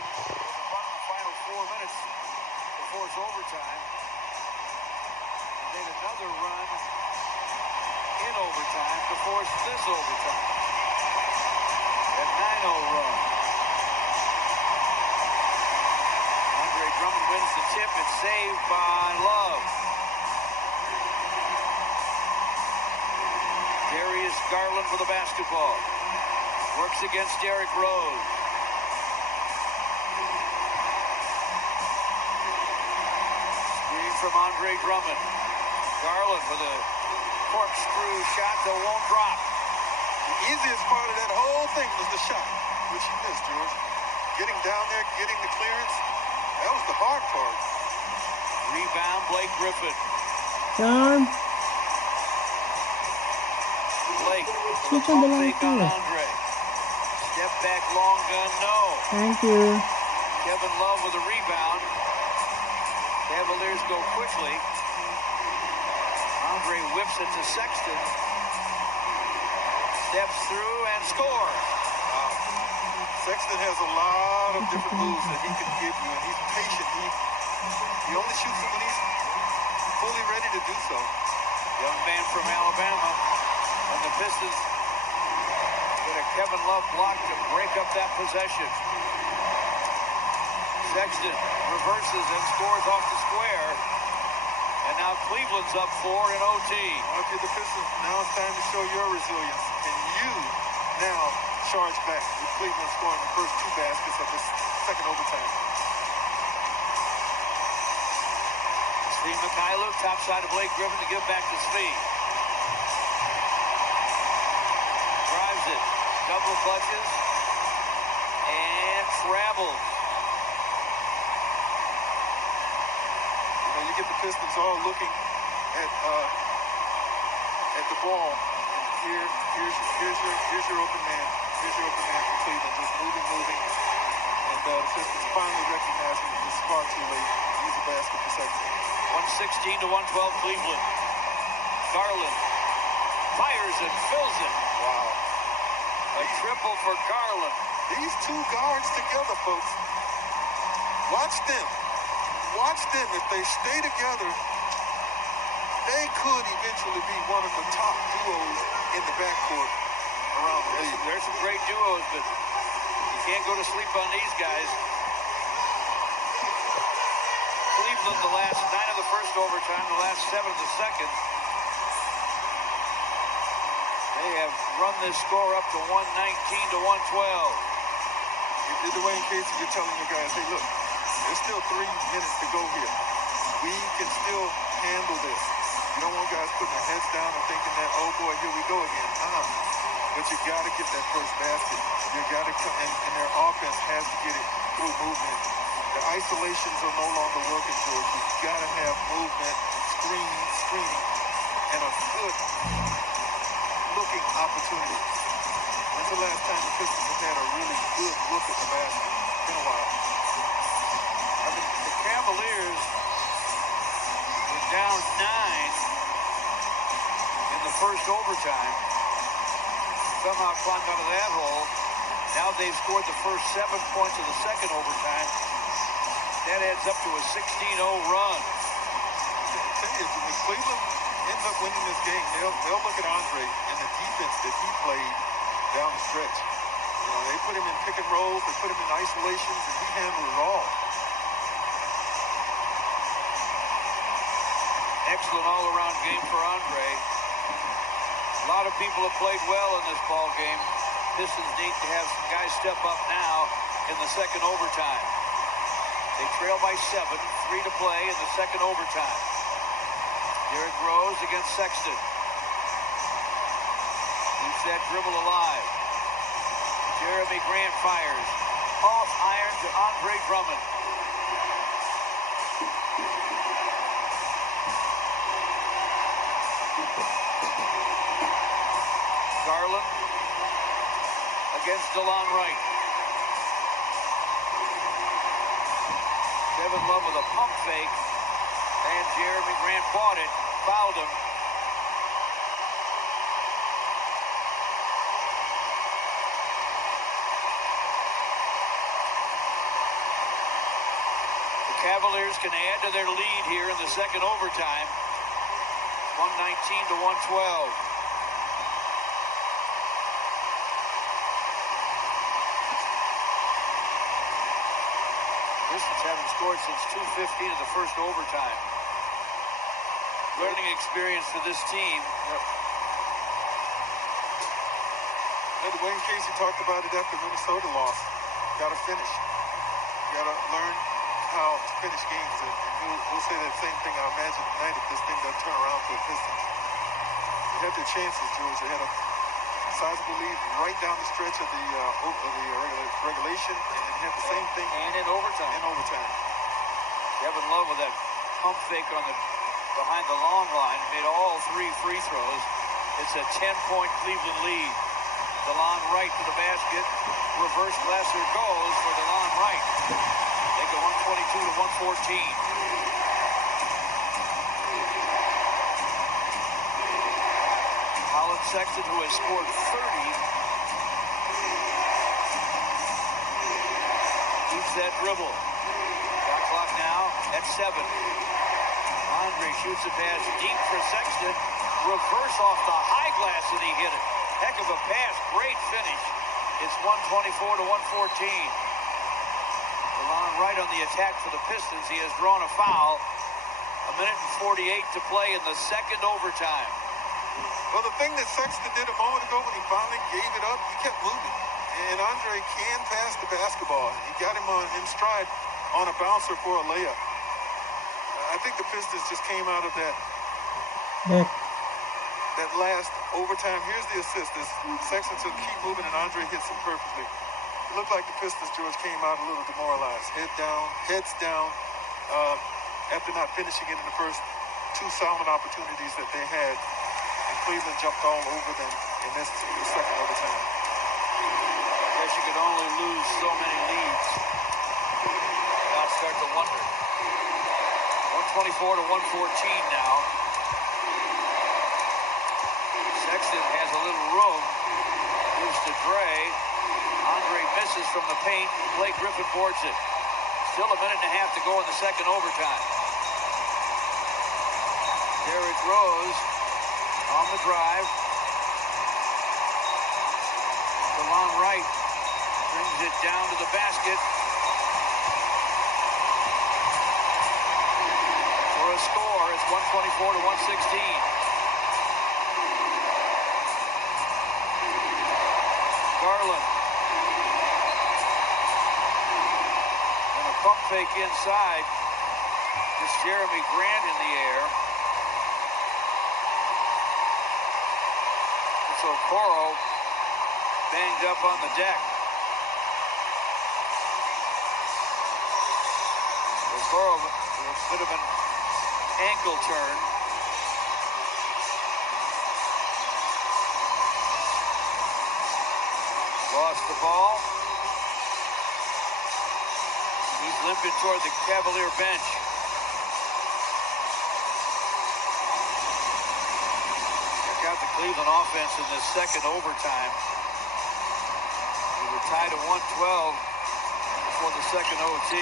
Cleveland with a run in the final 4 minutes to force overtime. And then another run in overtime to force this overtime. A 9-0 run. Andre Drummond wins the tip. It's saved by Love. Darius Garland for the basketball. Works against Derrick Rose. Screen from Andre Drummond. Garland with a corkscrew shot that won't drop. The easiest part of that whole thing was the shot, which he missed, George. Getting down there, getting the clearance, that was the hard part. Rebound, Blake Griffin. John. Blake, Switch on the line fake on too. Andre. Step back, long gun, no. Thank you. Kevin Love with a rebound. Cavaliers go quickly. Andre whips it to Sexton. Steps through and scores. Wow. Sexton has a lot of different moves that he can give you, and he's patient. He only shoots it when he's fully ready to do so. Young man from Alabama. And the Pistons get a Kevin Love block to break up that possession. Sexton reverses and scores off the square. And now Cleveland's up 4 in OT. Okay, the Pistons, now it's time to show your resilience. And you now charge back with Cleveland scoring the first 2 baskets of this second overtime. Steve Mikhailuk, top side of Blake Griffin to give back to speed. Drives it, double clutches, and travels. You know, you get the Pistons all looking at the ball. Here's your open man. Here's your open man for Cleveland, just moving. And the Pistons finally recognizing that it's far too late. Use the basket for Sexton. 116 to 112 Cleveland. Garland fires and fills it. Wow. A triple for Garland. These 2 guards together, folks. Watch them. Watch them. If they stay together, they could eventually be one of the top duos in the backcourt around the league. There's some great duos, but you can't go to sleep on these guys. Cleveland, the last 9 of the first overtime, the last 7 of the second. They have run this score up to 119 to 112. You're Dwayne Casey, you're telling your guys, hey, look, there's still 3 minutes to go here. We can still handle this. You don't want guys putting their heads down and thinking that, oh boy, here we go again. But you got to get that first basket. You got to come, and their offense has to get it through movement. The isolations are no longer working, George. You've got to have movement, screening, and a good looking opportunity. When's the last time the Pistons have had a really good look at the basket? It's been a while. I mean, the Cavaliers were down 9 in the first overtime. Somehow climbed out of that hole. Now they've scored the first 7 points of the second overtime. That adds up to a 16-0 run. I tell you, when Cleveland ends up winning this game, they'll look at Andre and the defense that he played down the stretch. You know, they put him in pick and rolls, they put him in isolations, and he handled it all. Excellent all-around game for Andre. A lot of people have played well in this ball game. Pistons need to have some guys step up now in the second overtime. They trail by 7, 3 to play in the second overtime. Derrick Rose against Sexton. Keeps that dribble alive. Jeremy Grant fires. Off iron to Andre Drummond. Garland against DeLon Wright. Kevin Love with a pump fake, and Jeremy Grant fought it, fouled him. Cavaliers can add to their lead here in the second overtime. 119 to 112. Pistons haven't scored since 2:15 of the first overtime. Learning experience for this team. Yep. And Dwayne Casey talked about it after Minnesota lost. Got to finish. You got to learn how to finish games. And he'll say that same thing, I imagine, tonight if this thing doesn't turn around for the Pistons. They had their chances, George. They had a sizable lead right down the stretch of the regulation, and then had the same thing. And in overtime. Kevin Love with that pump fake on the behind the long line, made all 3 free throws. It's a 10-point Cleveland lead. DeLon Wright to the basket. Reverse Glasser goes for DeLon Wright. They go 122 to 114. Colin Sexton, who has scored 30, keeps that dribble. Shot clock now at 7. Andre shoots a pass deep for Sexton. Reverse off the high glass, and he hit it. Heck of a pass. Great finish. It's 124 to 114. DeLon Wright on the attack for the Pistons. He has drawn a foul. 1:48 to play in the second overtime. Well, the thing that Sexton did a moment ago when he finally gave it up, he kept moving. And Andre can pass the basketball. He got him in stride on a bouncer for a layup. I think the Pistons just came out of that last overtime. Here's the assist. Sexton said keep moving, and Andre hits him perfectly. It looked like the Pistons, George, came out a little demoralized. Heads down, after not finishing it in the first 2 solid opportunities that they had. And Cleveland jumped all over them in the second overtime. I guess you could only lose so many leads. Now start to wonder. 124 to 114 now. Sexton has a little room. Gives to Dre. Andre misses from the paint. Blake Griffin boards it. Still 1.5 minutes to go in the second overtime. Derrick Rose on the drive. DeLon Wright brings it down to the basket. For a score, it's 124 to 116. Garland. And a pump fake inside. It's Jeremy Grant in the air. It's Okoro banged up on the deck. Okoro with a bit of an ankle turn. Lost the ball. He's limping toward the Cavalier bench. Check out the Cleveland offense in this second overtime. We were tied at 112 before the second OT.